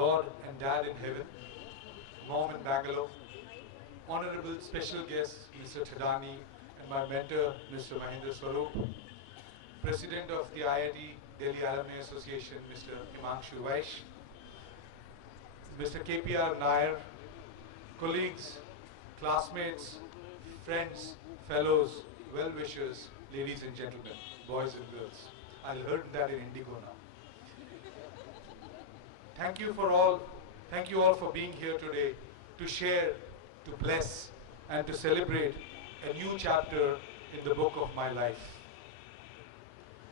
God and Dad in heaven, Mom in Bangalore, honorable special guests Mr. Thadani and my mentor Mr. Mahendra Swarup, President of the IITD Alumni Association Mr. HR Vaish, Mr. KPR Nair, colleagues, classmates, friends, fellows, well-wishers, ladies and gentlemen, boys and girls. I learned that in Indigo now. Thank you all for being here today to share, to bless, and to celebrate a new chapter in the book of my life.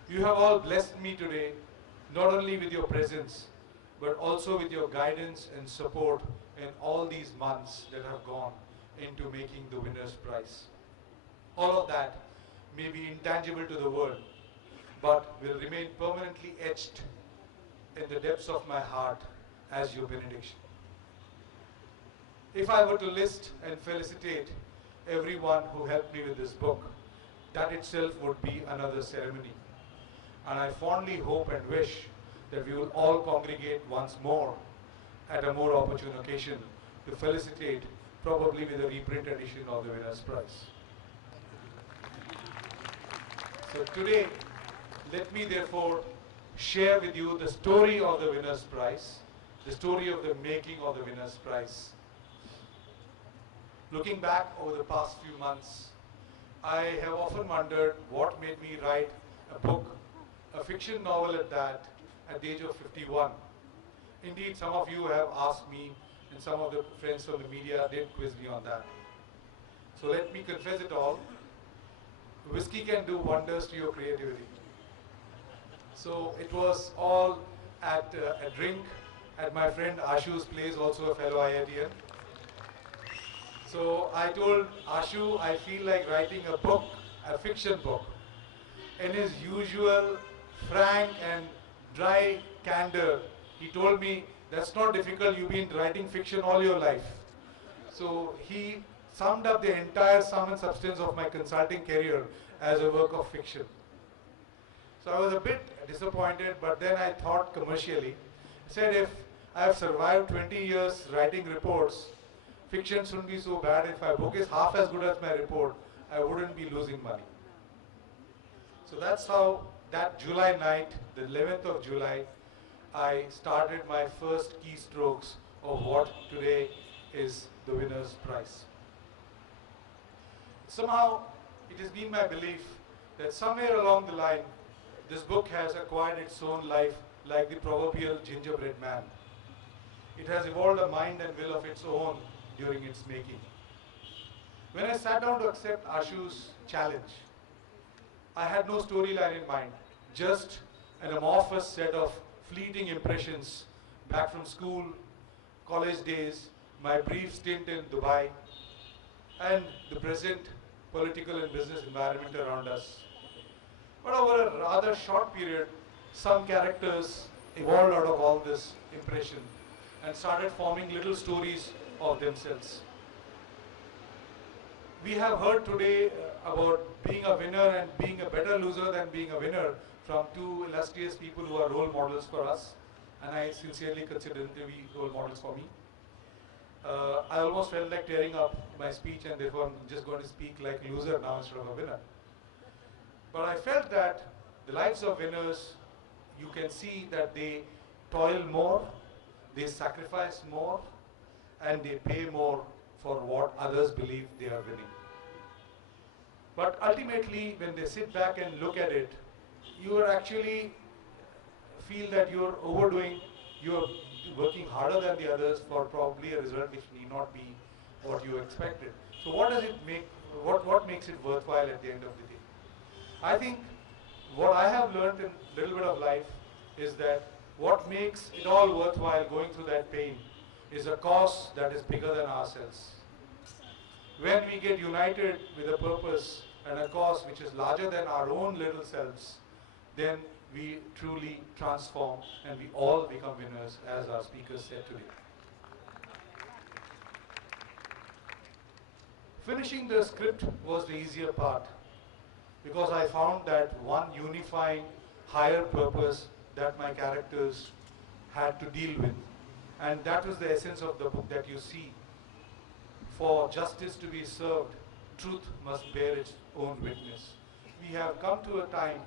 You have all blessed me today, not only with your presence, but also with your guidance and support in all these months that have gone into making the winner's prize. All of that may be intangible to the world, but will remain permanently etched in the depths of my heart as your benediction. If I were to list and felicitate everyone who helped me with this book, that itself would be another ceremony. And I fondly hope and wish that we will all congregate once more at a more opportune occasion to felicitate, probably with a reprint edition of the winner's prize. So today, let me therefore share with you the story of the winner's prize, the story of the making of the winner's prize. Looking back over the past few months, I have often wondered what made me write a book, a fiction novel at that, at the age of 51. Indeed, some of you have asked me, and some of the friends from the media did quiz me on that. So let me confess it all. Whiskey can do wonders to your creativity. So it was all at a drink at my friend Ashu's place, also a fellow IITian. So I told Ashu I feel like writing a book, a fiction book. In his usual frank and dry candor, he told me, that's not difficult, you've been writing fiction all your life. So he summed up the entire sum and substance of my consulting career as a work of fiction. So I was a bit disappointed, but then I thought commercially. I said, if I have survived 20 years writing reports, fiction shouldn't be so bad. If my book is half as good as my report, I wouldn't be losing money. So that's how that July night, the 11th of July, I started my first keystrokes of what today is the winner's prize. Somehow, it has been my belief that somewhere along the line, this book has acquired its own life like the proverbial gingerbread man. It has evolved a mind and will of its own during its making. When I sat down to accept Ashu's challenge, I had no storyline in mind, just an amorphous set of fleeting impressions back from school, college days, my brief stint in Dubai, and the present political and business environment around us. But over a rather short period, some characters evolved out of all this impression and started forming little stories of themselves. We have heard today about being a winner and being a better loser than being a winner from two illustrious people who are role models for us, and I sincerely consider them to be role models for me. I almost felt like tearing up my speech, and therefore I'm just going to speak like a loser now instead of a winner. But I felt that the lives of winners, you can see that they toil more, they sacrifice more, and they pay more for what others believe they are winning. But ultimately, when they sit back and look at it, you are actually feel that you are overdoing, you are working harder than the others for probably a result which need not be what you expected. So what does it make, what makes it worthwhile at the end of the day? I think what I have learned in a little bit of life is that what makes it all worthwhile going through that pain is a cause that is bigger than ourselves. When we get united with a purpose and a cause which is larger than our own little selves, then we truly transform and we all become winners, as our speakers said today. Finishing the script was the easier part, because I found that one unifying higher purpose that my characters had to deal with And that was the essence of the book that you see. For justice to be served, truth must bear its own witness. We have come to a time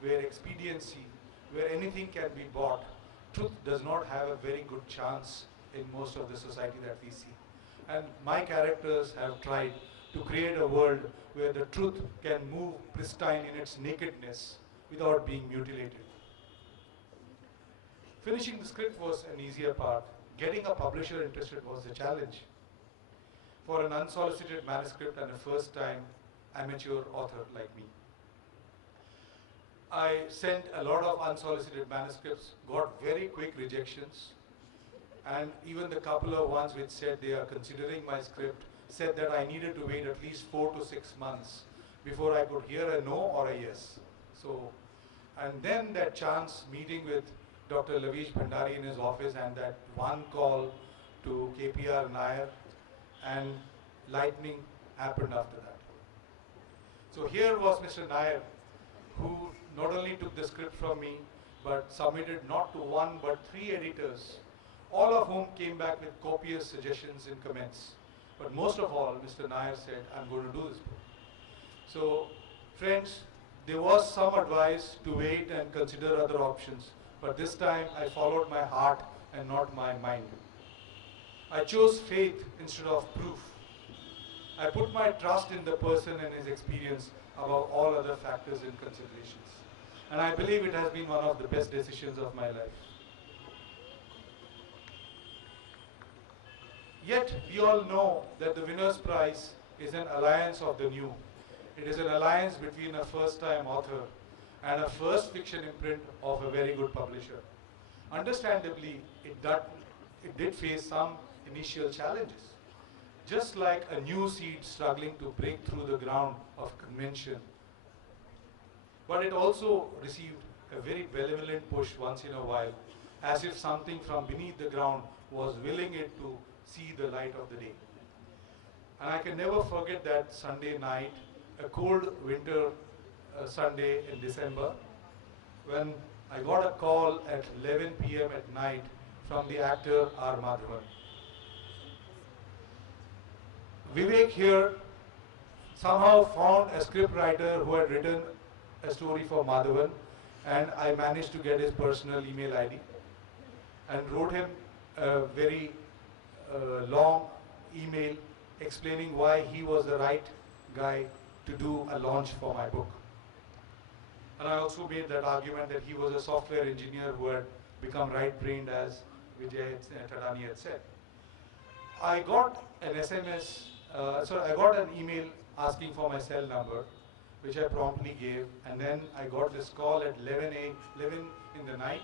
where expediency, where anything can be bought, truth does not have a very good chance in most of the society that we see. And my characters have tried to create a world where the truth can move pristine in its nakedness without being mutilated. Finishing the script was an easier part. Getting a publisher interested was the challenge. For an unsolicited manuscript and a first-time amateur author like me. I sent a lot of unsolicited manuscripts, got very quick rejections, and even the couple of ones which said they are considering my script said that I needed to wait at least 4 to 6 months before I could hear a no or a yes. So, and then that chance meeting with Dr. Lavish Bhandari in his office and that one call to KPR Nair, and lightning happened after that. So here was Mr. Nair, who not only took the script from me, but submitted not to one but 3 editors, all of whom came back with copious suggestions and comments. But most of all, Mr. Nair said, I'm going to do this book. So, friends, there was some advice to wait and consider other options, but this time I followed my heart and not my mind. I chose faith instead of proof. I put my trust in the person and his experience above all other factors and considerations. And I believe it has been one of the best decisions of my life. Yet, we all know that the winner's prize is an alliance of the new. It is an alliance between a first-time author and a first fiction imprint of a very good publisher. Understandably, it did face some initial challenges. Just like a new seed struggling to break through the ground of convention. But it also received a very benevolent push once in a while, as if something from beneath the ground was willing it to see the light of the day. And I can never forget that Sunday night, a cold winter Sunday in December, when I got a call at 11 p.m. at night from the actor R. Madhavan. Vivek here somehow found a scriptwriter who had written a story for Madhavan, and I managed to get his personal email ID and wrote him a very long email explaining why he was the right guy to do a launch for my book. And I also made that argument that he was a software engineer who had become right-brained, as K Thadani had said. I got an SMS, I got an email asking for my cell number, which I promptly gave, and then I got this call at 11 in the night,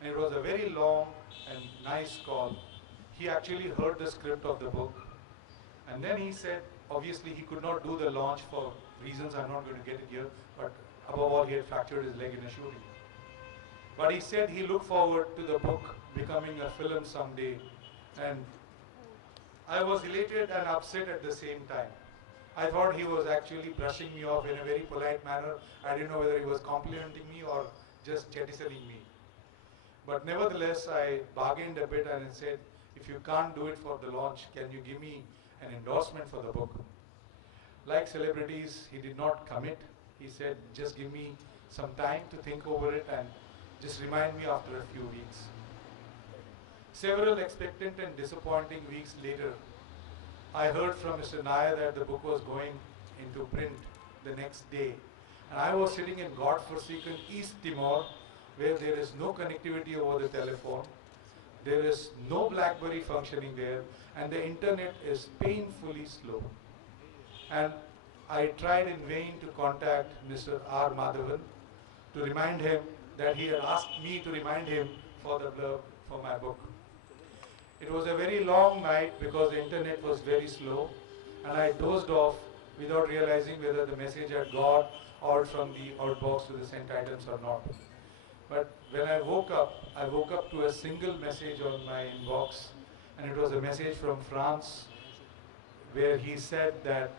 and it was a very long and nice call. He actually heard the script of the book, and then he said, obviously he could not do the launch for reasons I'm not going to get it here, but above all he had fractured his leg in a shooting. But he said he looked forward to the book becoming a film someday, and I was elated and upset at the same time. I thought he was actually brushing me off in a very polite manner. I didn't know whether he was complimenting me or just jettisoning me. But nevertheless, I bargained a bit and I said, if you can't do it for the launch, can you give me an endorsement for the book? Like celebrities, he did not commit. He said, just give me some time to think over it and just remind me after a few weeks. Several expectant and disappointing weeks later, I heard from Mr. Nair that the book was going into print the next day. And I was sitting in God-forsaken East Timor, where there is no connectivity over the telephone. There is no BlackBerry functioning there, and the internet is painfully slow. And I tried in vain to contact Mr. R. Madhavan to remind him that he had asked me to remind him for the blurb for my book. It was a very long night because the internet was very slow, and I dozed off without realizing whether the message had gone out from the outbox to the sent items or not. But when I woke up to a single message on my inbox, and it was a message from France where he said that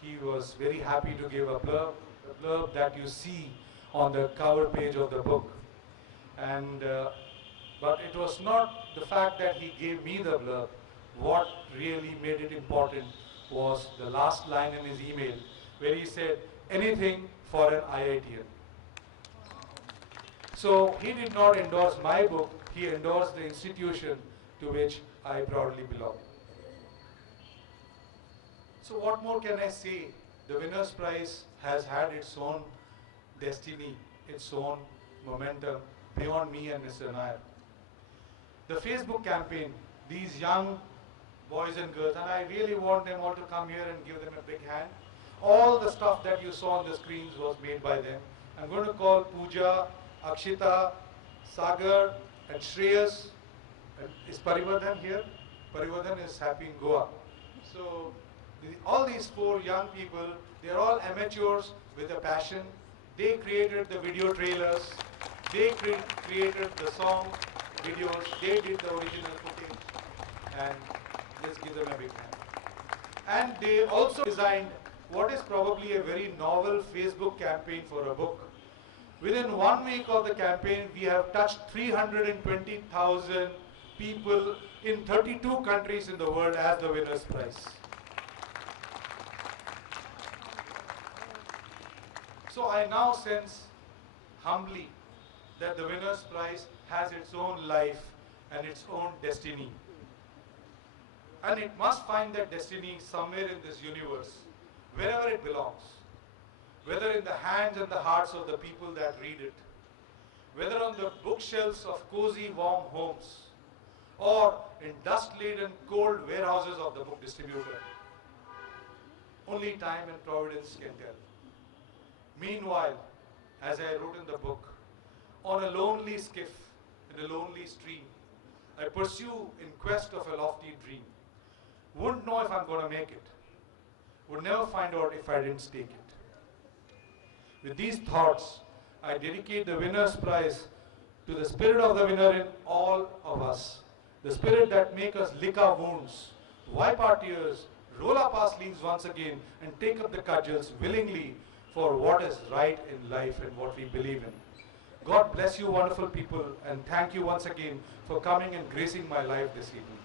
he was very happy to give a blurb, the blurb that you see on the cover page of the book. And but it was not the fact that he gave me the blurb, what really made it important was the last line in his email where he said, anything for an IITian. So he did not endorse my book, he endorsed the institution to which I proudly belong. So what more can I say? The Winners Prize has had its own destiny, its own momentum beyond me and Mr. Nair. The Facebook campaign, these young boys and girls, and I really want them all to come here and give them a big hand. All the stuff that you saw on the screens was made by them. I'm going to call Pooja, Akshita, Sagar, and Shreyas. Is Parivardhan here? Parivardhan is happy in Goa. So all these 4 young people, they're all amateurs with a passion. They created the video trailers. They created the song videos. They did the original footage. And let's give them a big hand. And they also designed what is probably a very novel Facebook campaign for a book. Within 1 week of the campaign, we have touched 320,000 people in 32 countries in the world as the Winners Prize. So I now sense humbly that the Winners Prize has its own life and its own destiny. And it must find that destiny somewhere in this universe, wherever it belongs. Whether in the hands and the hearts of the people that read it, whether on the bookshelves of cozy, warm homes, or in dust-laden, cold warehouses of the book distributor. Only time and providence can tell. Meanwhile, as I wrote in the book, on a lonely skiff, in a lonely stream, I pursue in quest of a lofty dream. Wouldn't know if I'm going to make it. Would never find out if I didn't stake it. With these thoughts, I dedicate the Winners Prize to the spirit of the winner in all of us. The spirit that makes us lick our wounds, wipe our tears, roll up our sleeves once again, and take up the cudgels willingly for what is right in life and what we believe in. God bless you, wonderful people, and thank you once again for coming and gracing my life this evening.